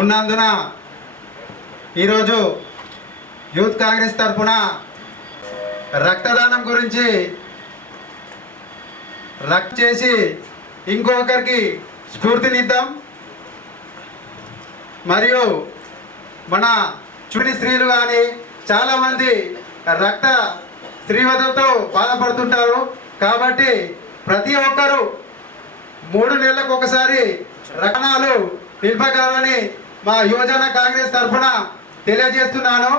ఉన్నందున ఈరోజు యూత్ కాంగ్రెస్ తరఫున రక్తదానం గురించి చేసి ఇంకొకరికి స్ఫూర్తినిద్దాం. మరియు మన చుడి స్త్రీలు కానీ చాలామంది రక్త స్త్రీవతతో బాధపడుతుంటారు. కాబట్టి ప్రతి ఒక్కరూ 3 నెలలకు ఒకసారి రక్తదానాలు నిలపగలరని మా యువజన కాంగ్రెస్ తరఫున తెలియజేస్తున్నాను.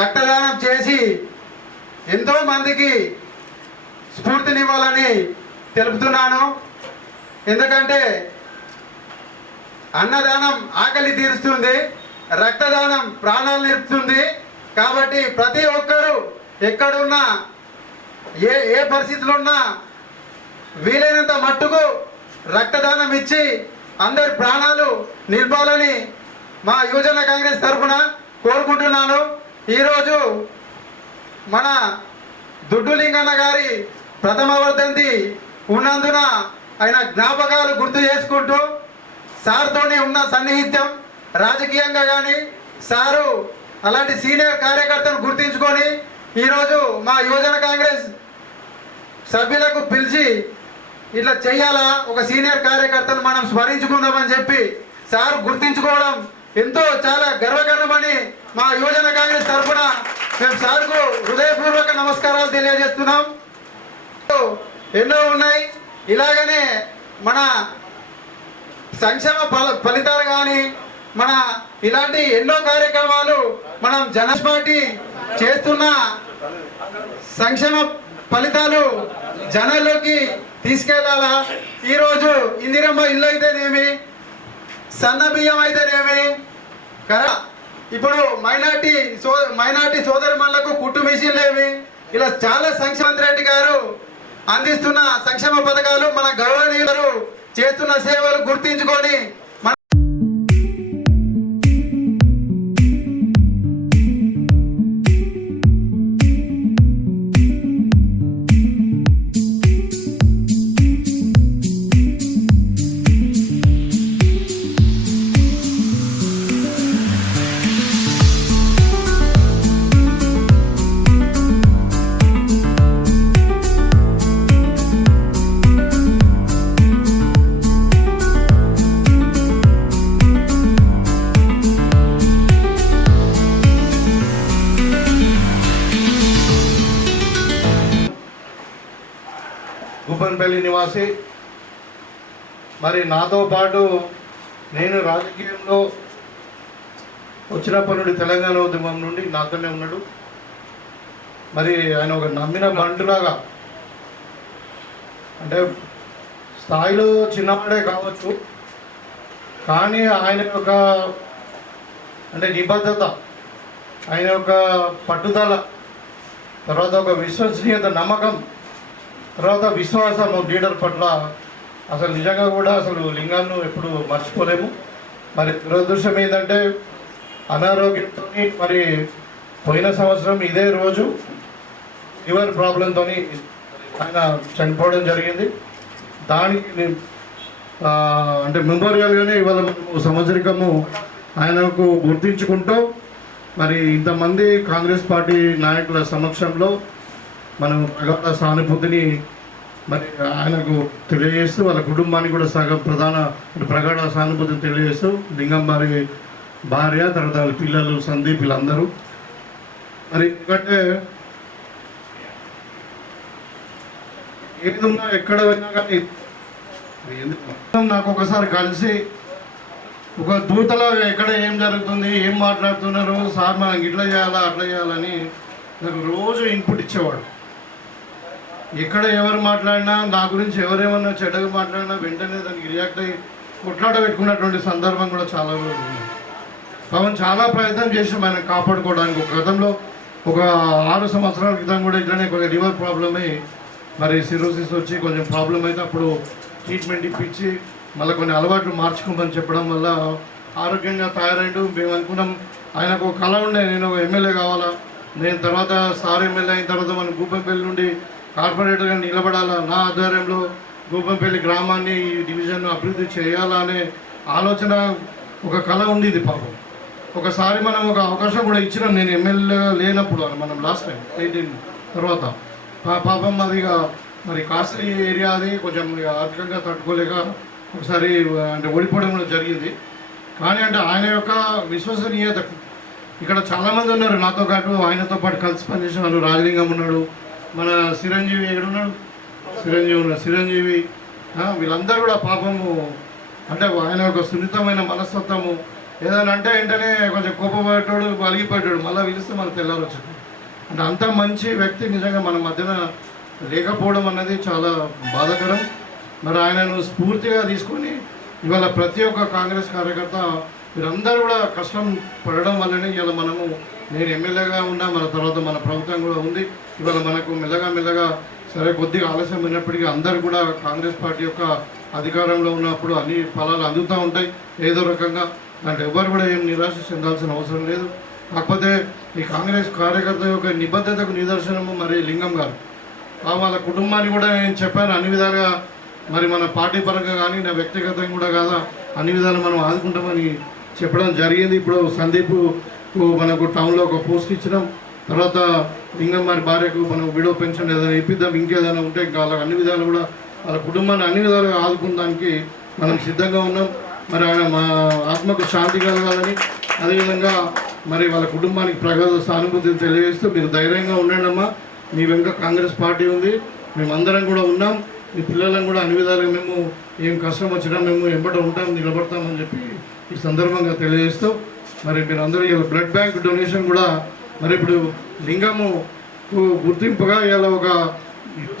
రక్తదానం చేసి ఎంతో మందికి స్ఫూర్తినివ్వాలని తెలుపుతున్నాను. ఎందుకంటే అన్నదానం ఆకలి తీరుస్తుంది, రక్తదానం ప్రాణాలు నిలుపుతుంది. కాబట్టి ప్రతి ఒక్కరూ ఎక్కడున్నా ఏ పరిస్థితుల్లో ఉన్నా వీలైనంత మట్టుకు రక్తదానం ఇచ్చి అందరి ప్రాణాలు నిలపాలని మా యువజన కాంగ్రెస్ తరఫున కోరుకుంటున్నాను. ఈరోజు మన దుడ్డులింగన్న గారి ప్రథమ వర్ధంతి ఉన్నందున ఆయన జ్ఞాపకాలు గుర్తు చేసుకుంటూ సార్తోనే ఉన్న సన్నిహిత్యం రాజకీయంగా కానీ సారు అలాంటి సీనియర్ కార్యకర్తను గుర్తించుకొని ఈరోజు మా యువజన కాంగ్రెస్ సభ్యులకు పిలిచి ఇట్లా చెయ్యాలా, ఒక సీనియర్ కార్యకర్తను మనం స్మరించుకుందామని చెప్పి సార్ గుర్తించుకోవడం ఎంతో చాలా గర్వకారణమని మా యువజన కాంగ్రెస్ తరఫున మేము సార్కు హృదయపూర్వక నమస్కారాలు తెలియజేస్తున్నాం. ఎన్నో ఉన్నాయి. ఇలాగనే మన సంక్షేమ ఫలితాలు కానీ మన ఇలాంటి ఎన్నో కార్యక్రమాలు మనం జనసేన పార్టీ చేస్తున్న సంక్షేమ ఫలితాలు జనాల్లోకి తీసుకెళ్లాలా. ఈరోజు ఇందిరమ్మ ఇల్లు అయితేనేమి, సన్న బియ్యం అయితేనేమి, ఇప్పుడు మైనార్టీ సోదరిమణులకు కుట్టు మిషన్లు ఏమి, ఇలా చాలా సంక్షేమ రెడ్డి గారు అందిస్తున్న సంక్షేమ పథకాలు మన గౌరవనీయులు చేస్తున్న సేవలు గుర్తించుకొని గుబ్బన్పల్లి నివాసి. మరి నాతో పాటు నేను రాజకీయంలో వచ్చినప్పటి నుండి తెలంగాణ ఉద్యమం నుండి నాతోనే ఉన్నాడు. మరి ఆయన ఒక నమ్మిన బంటులాగా, అంటే స్థాయిలో చిన్నవాడే కావచ్చు కానీ ఆయన యొక్క అంటే నిబద్ధత, ఆయన యొక్క పట్టుదల, తర్వాత ఒక విశ్వసనీయత, నమ్మకం, తర్వాత విశ్వాసం లీడర్ పట్ల అసలు నిజంగా కూడా అసలు లింగాన్ని ఎప్పుడు మర్చిపోలేము. మరి దురదృష్టం ఏంటంటే అనారోగ్యంతో మరి పోయిన సంవత్సరం ఇదే రోజు లివర్ ప్రాబ్లంతో ఆయన చనిపోవడం జరిగింది. దానికి అంటే మెమోరియల్గానే ఇవాళ మనము సంవత్సరికము ఆయనకు గుర్తించుకుంటూ మరి ఇంతమంది కాంగ్రెస్ పార్టీ నాయకుల సమక్షంలో మనం ప్రగాఢ సానుభూతిని మరి ఆయనకు తెలియజేస్తూ వాళ్ళ కుటుంబానికి కూడా ప్రగాఢ సానుభూతిని తెలియజేస్తూ లింగం వారి భార్య, తర్వాత వాళ్ళ పిల్లలు సందీప్, వీళ్ళందరూ మరి ఎందుకంటే ఏదున్నా ఎక్కడ వెళ్ళినా కానీ నాకు ఒకసారి కలిసి ఒక దూతలో ఎక్కడ ఏం జరుగుతుంది, ఏం మాట్లాడుతున్నారు సార్, మనకి ఇట్లా చేయాలా అట్లా చేయాలని నాకు రోజు ఇన్పుట్ ఇచ్చేవాడు. ఎక్కడ ఎవరు మాట్లాడినా, నా గురించి ఎవరేమన్నా చెడ్డగా మాట్లాడినా వెంటనే దానికి రియాక్ట్ అయ్యి కొట్లాట పెట్టుకున్నటువంటి సందర్భం కూడా చాలా రోజులు ఉంది. పవన్ చాలా ప్రయత్నం చేసాం ఆయన కాపాడుకోవడానికి. ఒక గతంలో ఒక 6 సంవత్సరాల క్రితం కూడా ఇట్లనే ఒక లివర్ ప్రాబ్లమే, మరి సిరోసిస్ వచ్చి కొంచెం ప్రాబ్లం అయితే అప్పుడు ట్రీట్మెంట్ ఇప్పించి మళ్ళీ కొన్ని అలవాట్లు మార్చుకోమని చెప్పడం వల్ల ఆరోగ్యంగా తయారైండు. మేము అనుకున్నాం, ఆయనకు ఒక కళ ఉండే, నేను ఒక ఎమ్మెల్యే కావాలా, నేను తర్వాత సార్ ఎమ్మెల్యే అయిన తర్వాత మన గూపంపల్లి నుండి కార్పొరేటర్గా నిలబడాలా, నా ఆధ్వర్యంలో గూపంపల్లి గ్రామాన్ని ఈ డివిజన్ను అభివృద్ధి చేయాలా అనే ఆలోచన ఒక కళ ఉండేది పాపం. ఒకసారి మనం ఒక అవకాశం కూడా ఇచ్చినాం, నేను ఎమ్మెల్యే లేనప్పుడు మనం లాస్ట్ టైం 18 తర్వాత పాపం అదిగా మరి కాస్ట్లీ ఏరియా, అది కొంచెం ఆర్థికంగా తట్టుకోలేక ఒకసారి అంటే ఓడిపోవడం కూడా జరిగింది. కానీ అంటే ఆయన యొక్క విశ్వసనీయత, ఇక్కడ చాలామంది ఉన్నారు నాతో పాటు, ఆయనతో పాటు కలిసి పనిచేసిన వాళ్ళు. రాజలింగం ఉన్నాడు, మన చిరంజీవి ఎక్కడున్నాడు, చిరంజీవి వీళ్ళందరూ కూడా పాపము అంటే ఆయన యొక్క సున్నితమైన మనస్తత్వము, ఏదైనా అంటే వెంటనే కొంచెం కోపపడేటోడు, అలిగిపోయేటాడు, మళ్ళీ పిలిస్తే మనకు తెల్లారొచ్చాడు. అంటే అంత మంచి వ్యక్తి నిజంగా మన మధ్యన లేకపోవడం అన్నది చాలా బాధాకరం. మరి ఆయనను స్ఫూర్తిగా తీసుకొని ఇవాళ ప్రతి ఒక్క కాంగ్రెస్ కార్యకర్త మీరందరూ కూడా కష్టం పడడం వల్లనే ఇవాళ మనము, నేను ఎమ్మెల్యేగా ఉన్నా, మన తర్వాత మన ప్రభుత్వం కూడా ఉంది. ఇవాళ మనకు మెల్లగా సరే కొద్దిగా ఆలస్యం అయినప్పటికీ అందరూ కూడా కాంగ్రెస్ పార్టీ యొక్క అధికారంలో ఉన్నప్పుడు అన్ని ఫలాలు అందుతూ ఉంటాయి ఏదో రకంగా. అంటే ఎవరు కూడా ఏం నిరాశ చెందాల్సిన అవసరం లేదు. కాకపోతే ఈ కాంగ్రెస్ కార్యకర్త యొక్క నిబద్ధతకు నిదర్శనము మరి లింగం గారు. వాళ్ళ కుటుంబాన్ని కూడా నేను చెప్పాను అన్ని విధాలుగా, మరి మన పార్టీ పరంగా కానీ నా వ్యక్తిగతంగా కూడా కాదా అన్ని విధాలు మనం ఆదుకుంటామని చెప్పడం జరిగింది. ఇప్పుడు సందీప్ మనకు టౌన్లో ఒక పోస్ట్ ఇచ్చినాం. తర్వాత లింగం గారి భార్యకు మనం విడో పెన్షన్ ఏదైనా ఇప్పిద్దాం, ఇంకేదైనా ఉంటే ఇంకా వాళ్ళకి అన్ని విధాలు కూడా వాళ్ళ కుటుంబాన్ని అన్ని విధాలుగా ఆదుకోవడానికి మనం సిద్ధంగా ఉన్నాం. మరి ఆయన మా ఆత్మకు శాంతి కలగాలని, అదేవిధంగా మరి వాళ్ళ కుటుంబానికి ప్రగతి సానుభూతిని తెలియజేస్తూ మీరు ధైర్యంగా ఉండండమ్మా, మీ వెనుక కాంగ్రెస్ పార్టీ ఉంది, మేమందరం కూడా ఉన్నాం, మీ పిల్లలను కూడా అన్ని విధాలుగా మేము ఏం కష్టం వచ్చినా మేము ఎంబట ఉంటాం, నిలబడతామని చెప్పి ఈ సందర్భంగా తెలియజేస్తూ మరి మీరందరూ ఇలా బ్లడ్ బ్యాంక్ డొనేషన్ కూడా మరి ఇప్పుడు లింగము గుర్తింపుగా ఇలా ఒక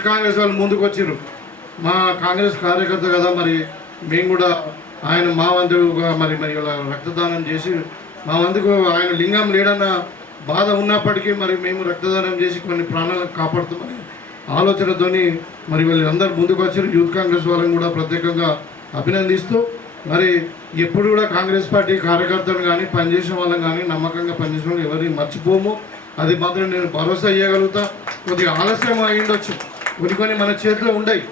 కాంగ్రెస్ వాళ్ళు ముందుకు వచ్చారు. మా కాంగ్రెస్ కార్యకర్త కదా, మరి మేము కూడా ఆయన మా వంతుగా మరి ఇలా రక్తదానం చేసి మా వంతుకు ఆయన లింగం లేడన్న బాధ ఉన్నప్పటికీ మరి మేము రక్తదానం చేసి కొన్ని ప్రాణాలను కాపాడుతామని ఆలోచనతోని మరి వీళ్ళందరూ ముందుకు వచ్చారు. యూత్ కాంగ్రెస్ వాళ్ళని కూడా ప్రత్యేకంగా అభినందిస్తూ మరి ఎప్పుడు కూడా కాంగ్రెస్ పార్టీ కార్యకర్తలు కానీ పనిచేసిన వాళ్ళని కానీ నమ్మకంగా పనిచేసిన వాళ్ళు ఎవరిని మర్చిపోము, అది మాత్రం నేను భరోసా ఇవ్వగలుగుతా. కొద్దిగా ఆలస్యం అయ్యిండొచ్చు, కొన్ని మన చేతిలో ఉండయి,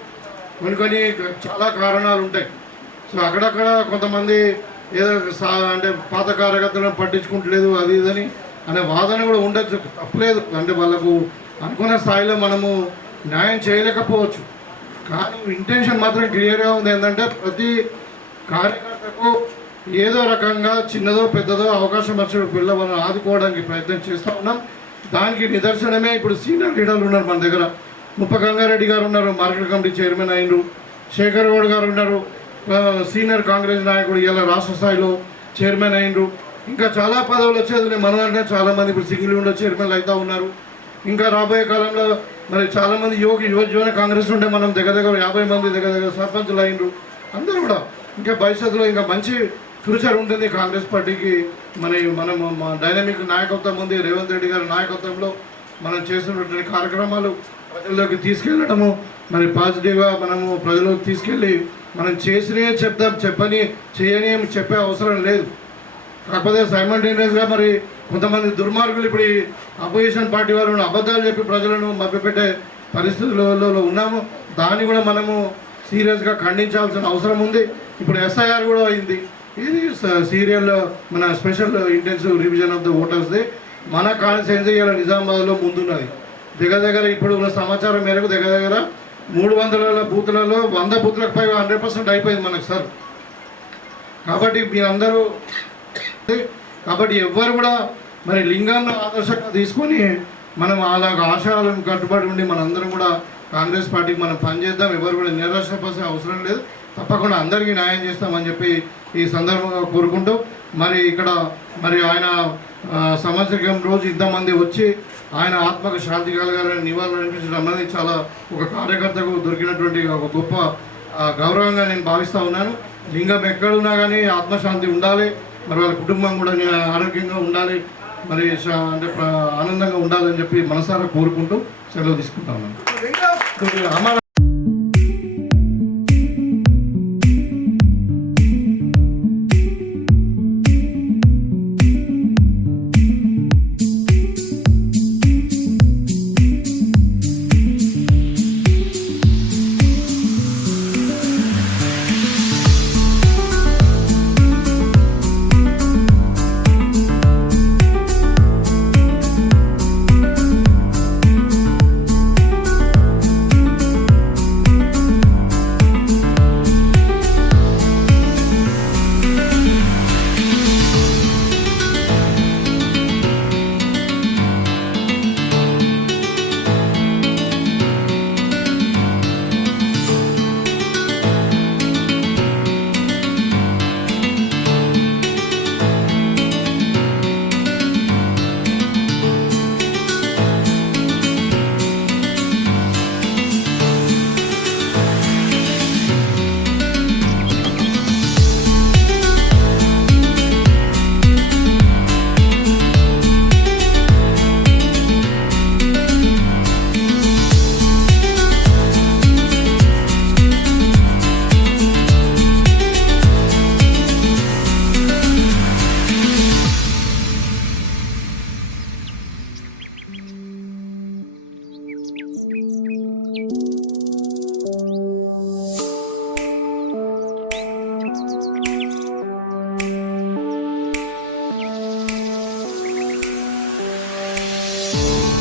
కొన్ని చాలా కారణాలు ఉంటాయి. సో అక్కడక్కడ కొంతమంది ఏదో అంటే పాత కార్యకర్తలను పట్టించుకుంటలేదు అది ఇదని అనే వాదన కూడా ఉండొచ్చు, తప్పలేదు. అంటే వాళ్ళకు అనుకున్న స్థాయిలో మనము న్యాయం చేయలేకపోవచ్చు, కానీ ఇంటెన్షన్ మాత్రం క్లియర్గా ఉంది. ఏంటంటే ప్రతి కార్యకర్తకు ఏదో రకంగా చిన్నదో పెద్దదో అవకాశం వచ్చిన పిల్లలను ఆదుకోవడానికి ప్రయత్నం చేస్తూ ఉన్నాం. దానికి నిదర్శనమే ఇప్పుడు సీనియర్ లీడర్లు ఉన్నారు మన దగ్గర. ముప్ప గంగారెడ్డి గారు ఉన్నారు, మార్కెట్ కమిటీ చైర్మన్ అయినరు. శేఖర్ గౌడ్ గారు ఉన్నారు, సీనియర్ కాంగ్రెస్ నాయకుడు, ఇలా రాష్ట్ర స్థాయిలో చైర్మన్ అయినరు. ఇంకా చాలా పదవులు వచ్చేది మనదంటే చాలామంది ఇప్పుడు సింగిల్ విండో చైర్మన్లు అవుతూ ఉన్నారు. ఇంకా రాబోయే కాలంలో మరి చాలామంది యువజన కాంగ్రెస్ ఉంటే మనం దగ్గర 50 మంది దగ్గర సర్పంచులు అయినరు. అందరూ కూడా ఇంకా భవిష్యత్తులో ఇంకా మంచి ఫ్యూచర్ ఉంటుంది కాంగ్రెస్ పార్టీకి. మనం డైనమిక్ నాయకత్వం ఉంది, రేవంత్ రెడ్డి గారి నాయకత్వంలో మనం చేస్తున్నటువంటి కార్యక్రమాలు ప్రజల్లోకి తీసుకెళ్ళడము, మరి పాజిటివ్గా మనము ప్రజల్లోకి తీసుకెళ్ళి మనం చేసినవే చెప్తాం, చేయని చెప్పే అవసరం లేదు. కాకపోతే సైమల్టేనియస్గా మరి కొంతమంది దుర్మార్గులు ఇప్పుడు ఈ అపోజిషన్ పార్టీ వాళ్ళు అబద్ధాలు చెప్పి ప్రజలను మభ్యపెట్టే పరిస్థితులలో ఉన్నాము. దాన్ని కూడా మనము సీరియస్గా ఖండించాల్సిన అవసరం ఉంది. ఇప్పుడు SIR కూడా అయింది, ఇది సీరియల్ మన special intensive revision of the ఓటర్స్ది. మన కాన్స్టిట్యుయెన్సీ ఇలా నిజామాబాద్లో ముందున్నది. దగ్గర ఇప్పుడు ఉన్న సమాచారం మేరకు దగ్గర 300 బూతులలో 100 బూతులకు పైగా 100% అయిపోయింది మనకు సార్. కాబట్టి మీరందరూ ఎవ్వరు కూడా మరి లింగాన్ని ఆదర్శంగా తీసుకొని మనం అలాగ ఆశయాలను కట్టుబడి ఉండి మనందరం కూడా కాంగ్రెస్ పార్టీకి మనం పనిచేద్దాం. ఎవరు కూడా నిరాశపడే అవసరం లేదు, తప్పకుండా అందరికీ న్యాయం చేస్తామని చెప్పి ఈ సందర్భంగా కోరుకుంటూ మరి ఇక్కడ మరి ఆయన సంవత్సరం రోజు ఇంతమంది వచ్చి ఆయన ఆత్మకు శాంతి కలగాలని నివాళులు అనిపించడం అనేది చాలా ఒక కార్యకర్తకు దొరికినటువంటి ఒక గొప్ప గౌరవంగా నేను భావిస్తూ ఉన్నాను. లింగం ఎక్కడున్నా కానీ ఆత్మశాంతి ఉండాలి, మరి వాళ్ళ కుటుంబం కూడా ఆరోగ్యంగా ఉండాలి, మరి అంటే ఆనందంగా ఉండాలని చెప్పి మనసారా కోరుకుంటూ సెలవు తీసుకుంటా ఉన్నాను. ధన్యవాదాలు.